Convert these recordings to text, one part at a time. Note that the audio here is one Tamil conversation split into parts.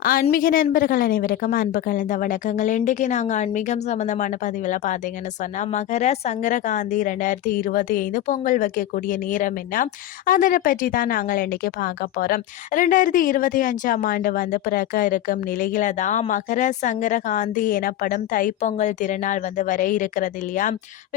ஆன்மீக நண்பர்கள் அனைவருக்கும் அன்பு கலந்த வணக்கங்கள். இன்றைக்கு நாங்கள் ஆன்மீகம் சம்பந்தமான பதிவில் பார்த்தீங்கன்னு சொன்னால் மகர சங்கரகாந்தி ரெண்டாயிரத்தி இருபத்தி ஐந்து பொங்கல் வைக்கக்கூடிய நேரம் என்ன? அதனை பற்றி தான் நாங்கள் இன்றைக்கி பார்க்க போகிறோம் ரெண்டாயிரத்தி இருபத்தி அஞ்சாம் ஆண்டு வந்து பிறக்க இருக்கும் நிலையில தான் மகர சங்கரகாந்தி எனப்படும் தைப்பொங்கல் திருநாள் வந்து வர இருக்கிறது இல்லையா?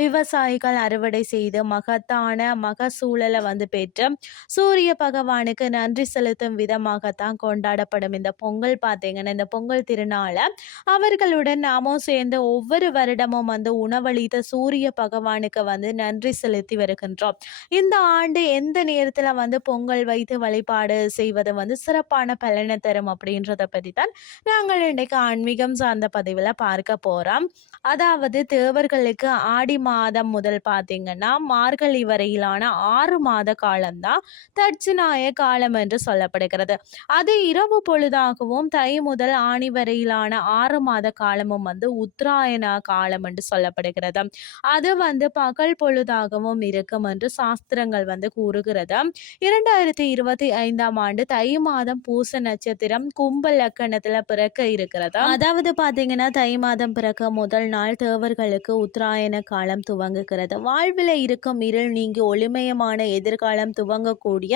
விவசாயிகள் அறுவடை செய்து மகத்தான மகசூழலை வந்து பெற்று சூரிய பகவானுக்கு நன்றி செலுத்தும் விதமாகத்தான் கொண்டாடப்படும் இந்த பொங்கல் பார்த்தீங்கன்னா இந்த பொங்கல் திருநாளை அவர்களுடன் நாமும் சேர்ந்து ஒவ்வொரு வருடமும் வந்து உணவளித்த சூரிய பகவானுக்கு வந்து நன்றி செலுத்தி வருகின்றோம். இந்த ஆண்டு எந்த நேரத்தில் வந்து பொங்கல் வைத்து வழிபாடு செய்வது வந்து சிறப்பான பலனை தரும் அப்படின்றத பற்றி தான் நாங்கள் இன்றைக்கு ஆன்மீகம் சார்ந்த பதிவில் பார்க்க போகிறோம் அதாவது தேவர்களுக்கு ஆடி மாதம் முதல் பார்த்தீங்கன்னா மார்கழி வரையிலான ஆறு மாத காலம்தான் தட்சிணாய காலம் என்று சொல்லப்படுகிறது. அது இரவு பொழுதாகவும் தை முதல் ஆணி வரையிலான ஆறு மாத காலமும் வந்து உத்தராயண காலம் என்று சொல்லப்படுகிறது. அது வந்து பகல் பொழுதாகவும் இருக்கும் என்று சாஸ்திரங்கள் வந்து கூறுகிறது. இரண்டாயிரத்தி இருபத்தி ஐந்தாம் ஆண்டு தை மாதம் பூச நட்சத்திரம் கும்ப லக்கணத்துல பிறக்க இருக்கிறது. அதாவது பாத்தீங்கன்னா தை மாதம் பிறக்க முதல் நாள் தேவர்களுக்கு உத்தராயண காலம் துவங்குகிறது. வாழ்வில் இருக்கும் இருள் நீங்கி ஒளிமயமான எதிர்காலம் துவங்கக்கூடிய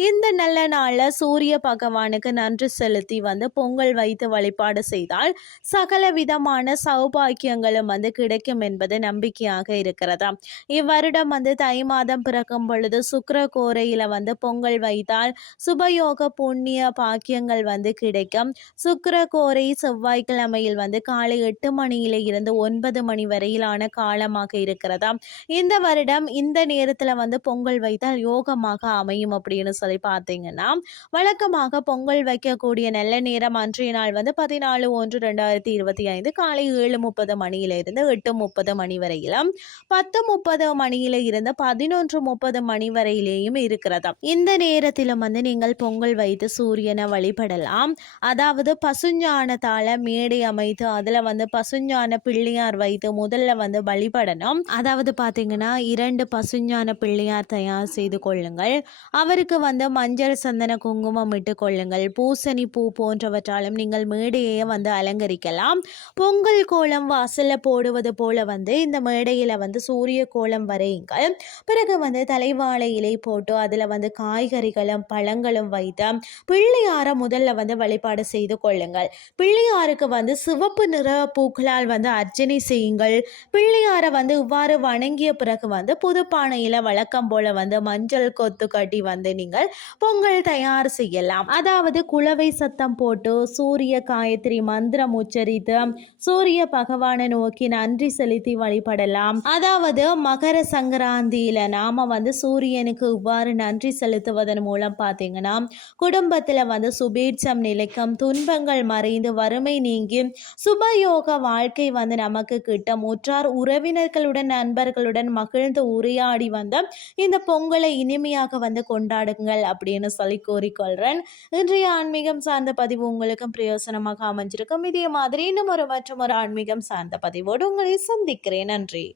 இந்த நல்ல நாள்ல சூரிய பகவானுக்கு நன்றி செலுத்தி வந்து பொங்கல் வைத்து வழிபாடு செய்தால் சகல விதமான சௌபாக்கியங்களும் வந்து கிடைக்கும் என்பது நம்பிக்கையாக இருக்கிறது? இவ்வருடம் வந்து தை மாதம் பிறக்கும் பொழுது சுக்கர கோரையில வந்து பொங்கல் வைத்தால் சுபயோக புண்ணிய பாக்கியங்கள் வந்து கிடைக்கும். சுக்கர கோரை செவ்வாய்க்கிழமையில் வந்து காலை எட்டு மணியில இருந்து ஒன்பது மணி வரையிலான காலமாக இருக்கிறதா? இந்த வருடம் இந்த நேரத்தில் வந்து பொங்கல் வைத்தால் யோகமாக அமையும் அப்படின்னு சொல்லி பார்த்தீங்கன்னா வழக்கமாக பொங்கல் வைக்கக்கூடிய நல்ல நேரம் அன்றைய நாள் வந்து பதினாலு ஒன்று ரெண்டாயிரத்தி இருபத்தி ஐந்து காலை ஏழு முப்பது மணியிலிருந்து எட்டு முப்பது மணி வரையிலும் பத்து முப்பது மணியில இருந்து பதினொன்று முப்பது மணி வரையிலேயும் இருக்கிறதாம். இந்த நேரத்திலும் வந்து நீங்கள் பொங்கல் வைத்து சூரியனை வழிபடலாம். அதாவது பசுஞானத்தால மேடை அமைத்து அதுல வந்து பசுஞான பிள்ளையார் வைத்து முதல்ல வந்து வழிபடணும். அதாவது பாத்தீங்கன்னா இரண்டு பசுஞான பிள்ளையார் தயார் செய்து கொள்ளுங்கள். அவருக்கு வந்து மஞ்சள் சந்தன குங்குமம் இட்டு கொள்ளுங்கள். பூசணி பூ போன்ற போன்றவற்றாலும் நீங்கள் மேடையை வந்து அலங்கரிக்கலாம். பொங்கல் கோலம் வாசலில் போடுவது போல வந்து இந்த மேடையில் வந்து சூரிய கோலம் வரையுங்கள். பிறகு வந்து தலைவாழை இலை போட்டு அதில் வந்து காய்கறிகளும் பழங்களும் வைத்து பிள்ளையாரை முதல்ல வந்து வழிபாடு செய்து கொள்ளுங்கள். பிள்ளையாருக்கு வந்து சிவப்பு நிற பூக்களால் வந்து அர்ச்சனை செய்யுங்கள். பிள்ளையாரை வந்து இவ்வாறு வணங்கிய பிறகு வந்து புதுப்பானையில் வழக்கம் போல வந்து மஞ்சள் கொத்து கட்டி வந்து நீங்கள் பொங்கல் தயார் செய்யலாம். அதாவது குளவை சத்தம் போட்டு சூரிய காயத்ரி மந்திரம் உச்சரித்து சூரிய பகவானை நோக்கி நன்றி செலுத்தி வழிபடலாம். அதாவது மகர சங்கராந்தியில நாம வந்து சூரியனுக்கு இவ்வாறு நன்றி செலுத்துவதன் மூலம் பார்த்தீங்கன்னா குடும்பத்தில் வந்து சுபீட்சம் நிலைக்கும் துன்பங்கள் மறைந்து வறுமை நீங்கி சுபயோக வாழ்க்கை வந்து நமக்கு கிட்டும். உற்றார் உறவினர்களுடன் நண்பர்களுடன் மகிழ்ந்து உரையாடி வந்து இந்த பொங்கலை இனிமையாக வந்து கொண்டாடுங்கள் அப்படின்னு சொல்லி கூறிக்கொள்கிறேன் இன்றைய ஆன்மீகம் சார்ந்த பதிவு உங்களுக்கும் பிரயோசனமாக அமைஞ்சிருக்கும். இதே மாதிரி இன்னும் ஒரு மற்றும் ஒரு ஆன்மீகம் சார்ந்த பதிவோடு உங்களை சந்திக்கிறேன். நன்றி.